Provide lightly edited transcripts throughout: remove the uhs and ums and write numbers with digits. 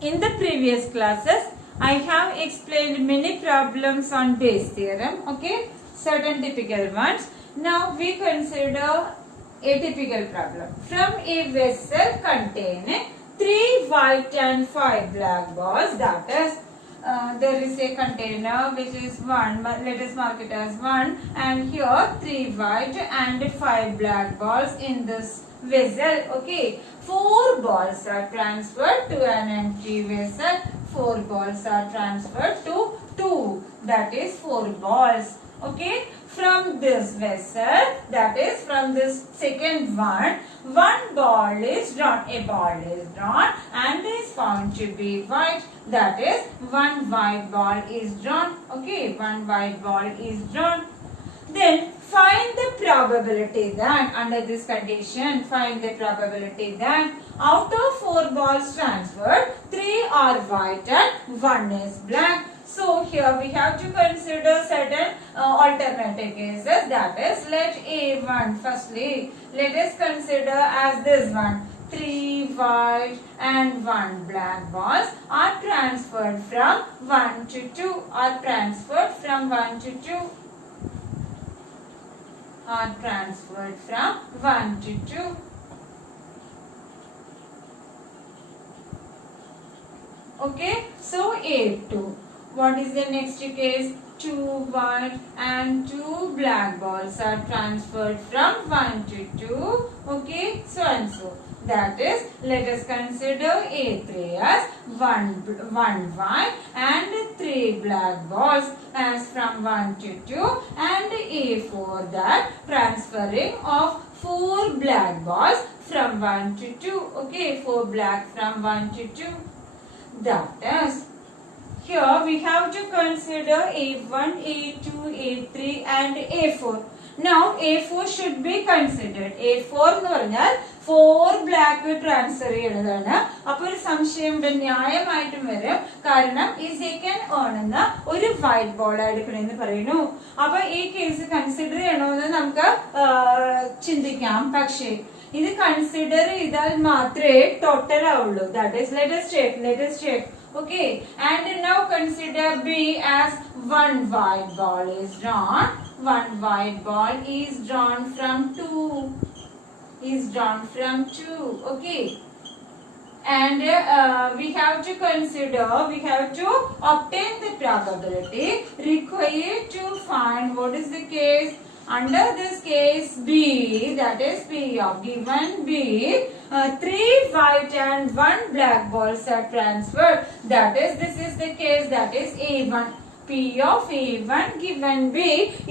In the previous classes, I have explained many problems on Bayes theorem. Okay, certain typical ones. Now we consider a typical problem. From a vessel containing 3 white and 5 black balls, that is, there is a container which is 1, let us mark it as 1, and here 3 white and 5 black balls in this vessel. Okay, 4 balls are transferred to an empty vessel. 4 balls are transferred to 2, that is 4 balls. Okay, from this vessel, that is from this second one ball is drawn, a ball is drawn and is found to be white, that is one white ball is drawn. Okay, one white ball is drawn. Then find the probability that, under this condition, find the probability that out of 4 balls transferred, 3 are white and 1 is black. So here we have to consider certain alternative cases, that is, let A1 firstly, let us consider as this one. 3 white and 1 black balls are transferred from 1 to 2, are transferred from 1 to 2. Are transferred from 1 to 2. Okay, so A2. What is the next case? 2 white and 2 black balls are transferred from 1 to 2. Okay, so and so. That is, let us consider A3 as 1 white and 3 black balls as from 1 to 2, and A4 that transferring of 4 black balls from 1 to 2. Okay, 4 black from 1 to 2. That is, here we have to consider A1, A2, A3 and A4. Now A4 should be considered. A4 എന്ന് പറഞ്ഞാൽ 4 black transfer ചെയ്യുന്നതാണ്. അപ്പൊ ഒരു സംശയം ന്യായമായിട്ടും വരും. കാരണം ഈ second ഓണെന്ന ഒരു വൈറ്റ് ബോൾ എടുക്കണമെന്ന് പറയുന്നു. അപ്പൊ ഈ കേസ് കൺസിഡർ ചെയ്യണമെന്ന് നമുക്ക് ചിന്തിക്കാം. പക്ഷേ ഇത് കൺസിഡർ ചെയ്താൽ മാത്രമേ ടോട്ടൽ ആവുള്ളൂ. That is let us check. Okay, and now consider B as 1 white ball is drawn. 1 white ball is drawn from 2. Okay, and we have to consider, we have to obtain the probability required to find what is the case. Under this case B, that is P of given B, 3 white and 1 black balls are transferred. That is, this is the case, that is A1. P of A1 given B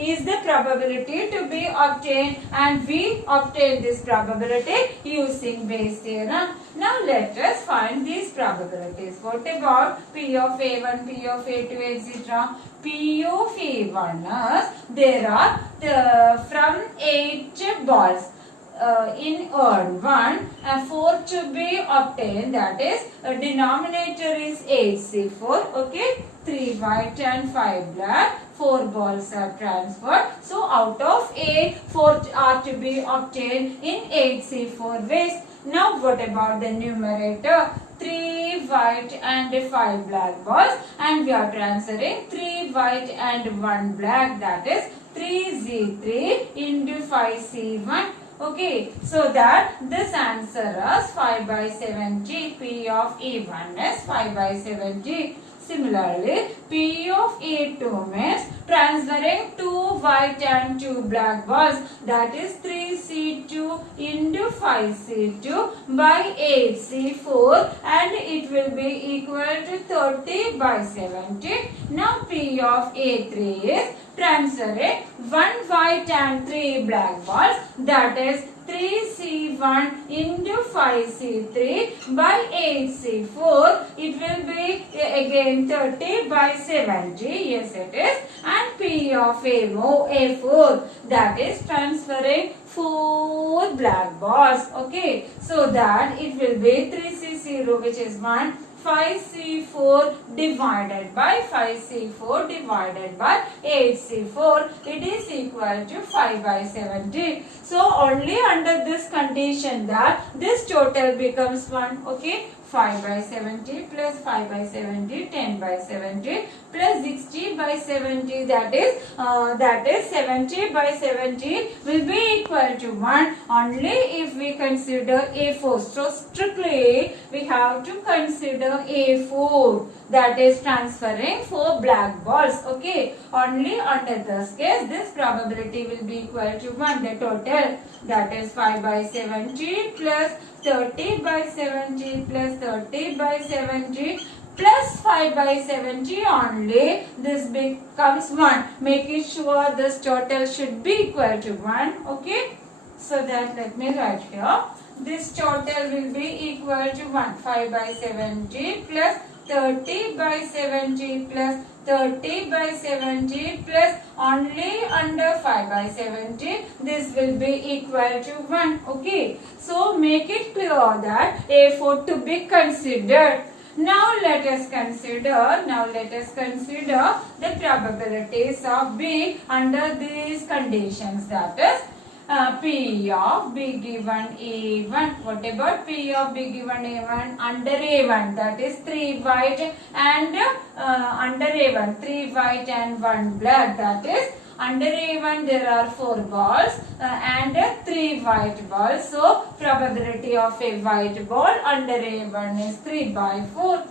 is the probability to be obtained, and we obtain this probability using Bayes theorem. Now let us find these probabilities. What about P of A1, P of A2, etc.? P of A1 is, there are from 8 balls in earn 1, 4 to be obtained, that is denominator is 8C4. Okay, 3 white and 5 black, 4 balls are transferred. So out of 8, 4 are to be obtained in 8C4 ways. Now what about the numerator? 3 white and 5 black balls, and we are transferring 3 white and 1 black, that is 3Z3 into 5C1. Okay, so that this answer is 5 by 70. P of A1 is 5 by 70. Similarly, P of A2 means transferring 2 white and 2 black balls, that is 3C2 into 5C2 by 8C4, and it will be equal to 30 by 70. Now P of A3 is transferring 1 white and 3 black balls, that is 3C1 into 5C3 by 8C4. It will be again 30 by 70. Yes, it is. And P of A4, that is transferring 4 black balls. Okay, so that it will be 3C0, which is 1, 5C4 divided by 5C4 divided by 8C4. It is equal to 5 by 70. So only under this condition that this total becomes 1. Okay, 5 by 70 plus 5 by 70, 10 by 70 plus 60 by 70, that is 70 by 70 will be equal to 1 only if we consider A4. So strictly we have to consider A4, that is transferring 4 black balls. Okay, only under this case this probability will be equal to 1. The total, that is 5 by 70 plus 30 by 70 plus 30 by 70 plus 5 by 70 only, this becomes 1. Make it sure this total should be equal to 1. Okay, so that let me write here. This total will be equal to 1. 5 by 70 plus 30 by 70 plus 30 by 70 plus only under 5 by 70, this will be equal to 1. Okay, so make it clear that A4 to be considered. Now let us consider the probabilities of B under these conditions, that is P of B given A1. What about P of B given A1 under A1? That is 3 white and under A1 3 white and 1 black. That is under A1 there are 4 balls and 3 white balls. So probability of a white ball under A1 is 3 by 4.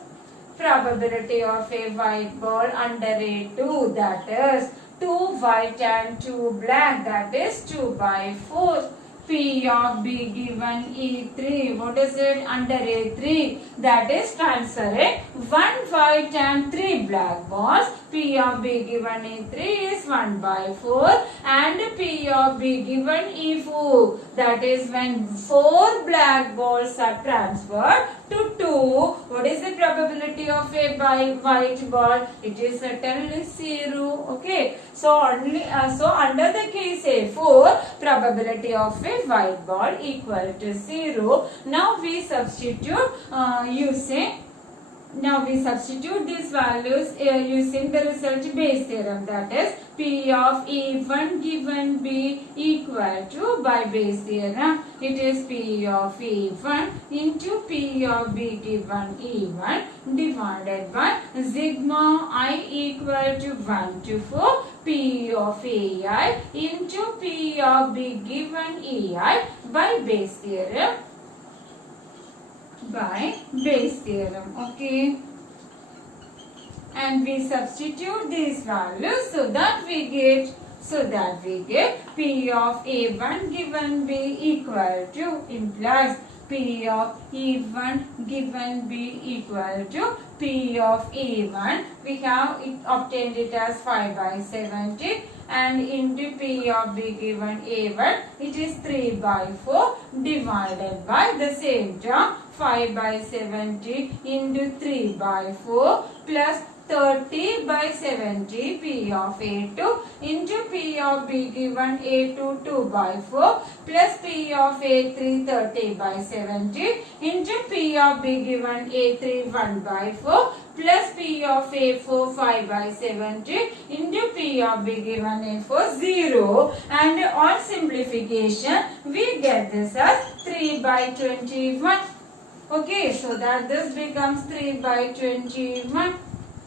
Probability of a white ball under A2, that is 2 white and 2 black, that is 2 by 4. P of B given E3, what is it under A3? That is transferring 1 white and 3 black balls. P of B given E3 is 1 by 4 and P of B given E4, that is when 4 black balls are transferred to 2. What is the probability of a white ball? It is certainly 0. Okay, so only under the case A4, probability of a white ball equal to 0. Now we substitute these values using the result Bayes theorem, that is P of A1 given B equal to, by Bayes theorem, it is P of A1 into P of B given E1 divided by sigma I equal to 1 to 4 P of AI into P of B given EI by Bayes theorem. Okay, and we substitute these values so that we get P of A1 given B equal to, implies P of E1 given B equal to P of A1. We have obtained it as 5 by 70 and into P of B given A1 it is 3 by 4 divided by the same term 5 by 70 into 3 by 4 plus 30 by 70 P of A2 into P of B given A2 2 by 4 plus P of A3 30 by 70 into P of B given A3 1 by 4 plus P of A4 5 by 70 into P of B given A4 0, and on simplification we get this as 3 by 21. Okay, so that this becomes 3 by 21.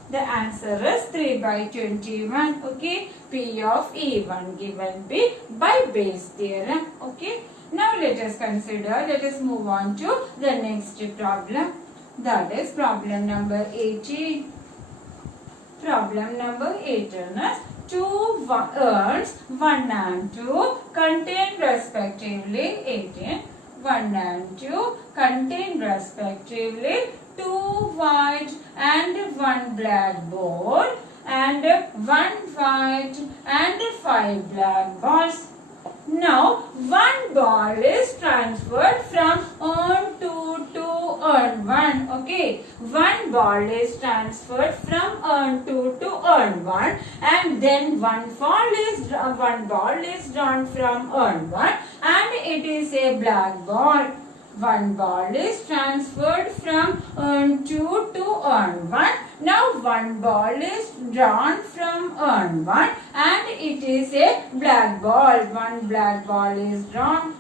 The answer is 3 by 21. Okay, P of A1 given B by Bayes theorem. Okay, now let us move on to the next problem. That is problem number 18. Problem number 18 is two urns 1 and 2 contain respectively 18. 1 and 2 contain respectively 2 white and 1 black ball and 1 white and 5 black balls. Now, 1 ball is transferred from urn 2 to urn 1. Okay, 1 ball is transferred from urn 2 to urn 1, and then 1 ball is drawn from urn 1, and it is a black ball. 1 ball is transferred from urn 2 to urn 1. Now 1 ball is drawn from urn 1 and it is a black ball. 1 black ball is drawn.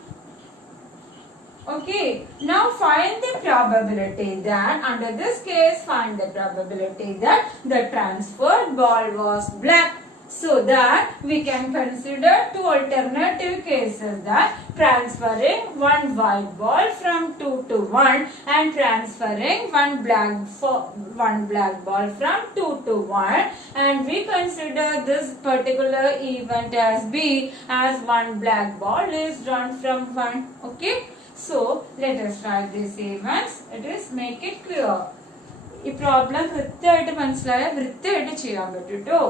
Okay. Now find the probability that, under this case, find the probability that the transferred ball was black. So that we can consider two alternative cases, that transferring one white ball from 2 to 1 and transferring one black ball from 2 to 1, and we consider this particular event as B, as one black ball is drawn from 1. Okay. So let us write these events. It is make it clear. ഈ problem കൃത്യമായിട്ട് മനസ്സിലായ വൃത്തിയായിട്ട് ചെയ്യാൻ പറ്റും ട്ടോ.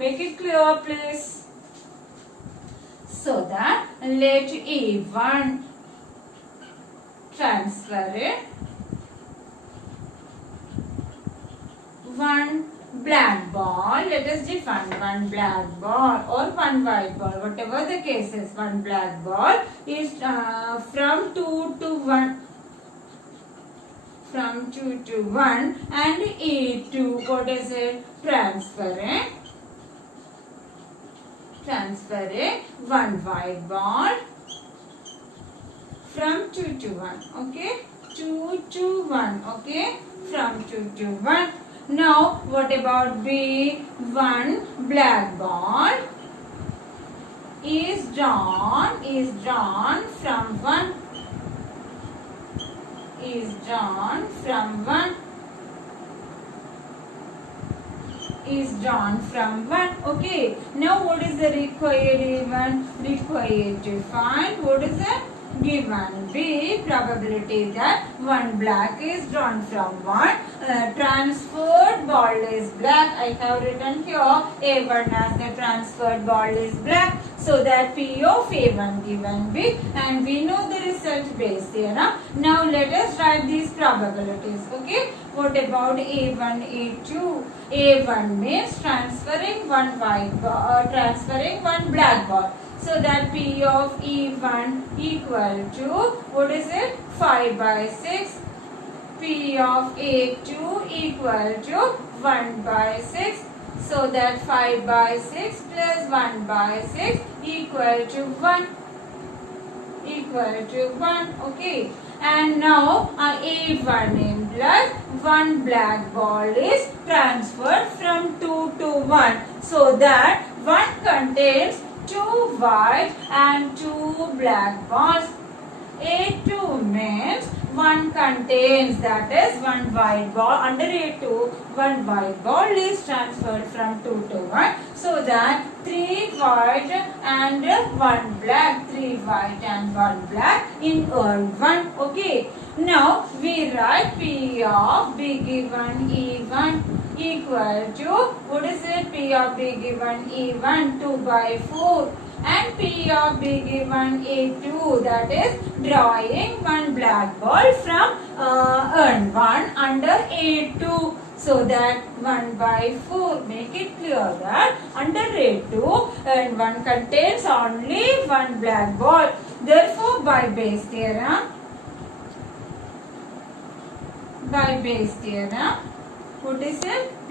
Make it clear please. So that let A1 transfer it one black ball. Let us define one black ball or one white ball, whatever the case is. One black ball is from 2 to 1. From 2 to 1, and A2, what is it? Transferring one white ball from 2 to 1. Okay, 2 to 1. Okay, from 2 to 1. Now what about B? One black ball is drawn from 1. Is drawn from 1. Okay. Now what is the required event? Required to find what is the given B, probability that one black is drawn from 1. Transferred ball is black. I have written here A1 as the transferred ball is black. So that P of A1 given B, and we know the result based theorem. Now let us write these probabilities. Okay. What about A1, A2? A1 means transferring one white ball, transferring one black ball. So that P of E1 equal to, what is it? 5 by 6. P of A2 equal to 1 by 6. So that 5 by 6 plus 1 by 6 equal to 1. Okay. And now A1 implies one black ball is transferred from 2 to 1. So that 1 contains 2 white and 2 black balls. A2 means 1 contains, that is, 1 white ball. Under A2, 1 white ball is transferred from 2 to 1. So that 3 white and 1 black. 3 white and 1 black in R1. Okay. Now we write P of B given E1 equal to, what is it? P of B given E1 2 by 4. And P of B given A2, that is drawing one black ball from N1 under A2. So that 1 by 4. Make it clear that under A2, N1 contains only one black ball. Therefore, by base theorem, what is it? P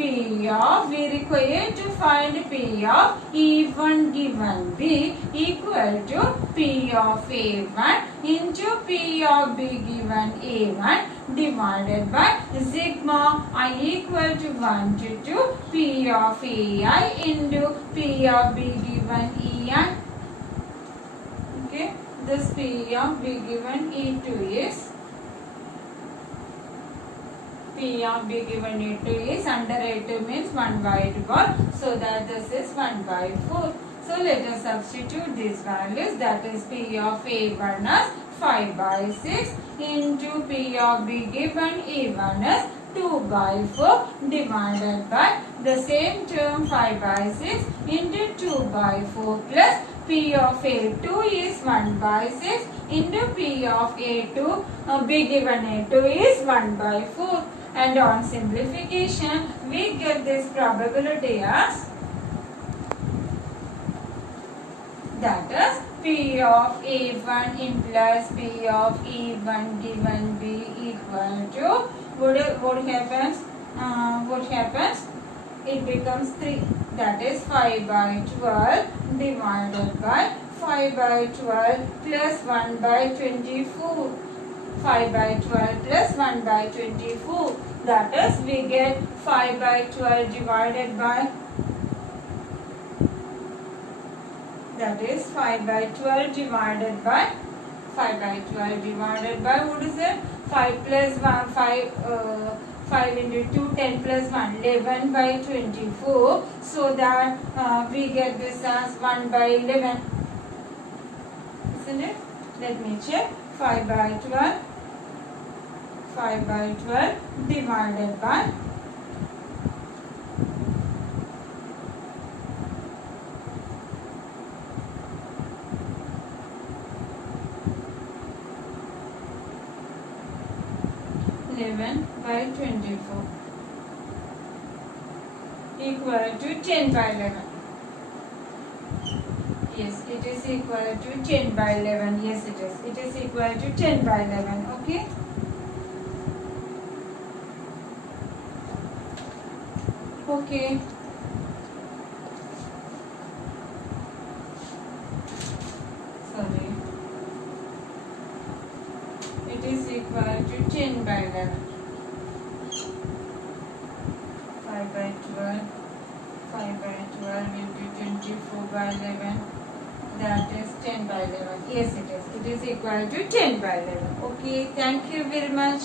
of, we require to find P of E1 given B equal to P of A1 into P of B given A1 divided by sigma I equal to 1 to 2 P of AI into P of B given EI. Okay, this P of B given E2 is, P of B given A2 is, under A2 means 1 white ball. So that this is 1 by 4. So let us substitute these values. That is P of A1 as 5 by 6 into P of B given A1 as 2 by 4 divided by the same term 5 by 6 into 2 by 4 plus P of A2 is 1 by 6 into P of A2, B given A2 is 1 by 4. And on simplification, we get this probability as, that is P of A1 implies P of E1 given B equal to, what happens? It becomes 3. That is 5 by 12 divided by 5 by 12 plus 1 by 24. 5 by 12 plus 1 by 24. That is, we get 5 by 12 divided by, that is 5 by 12 divided by, 5 by 12 divided by, what is it? 5 plus 1, 5 into 2, 10 plus 1, 11 by 24. So that we get this as 1 by 11. Isn't it? Let me check. 5 by 12. 5 by 12 divided by, by 24 equal to 10 by 11. Yes, it is equal to 10 by 11. Yes, it is. It is equal to 10 by 11. Okay. Okay. Sorry. It is equal to 10 by 11. 5 by 12. 5 by 12 into 24 by 11. That is 10 by 11. Yes, it is. It is equal to 10 by 11. Okay. Thank you very much.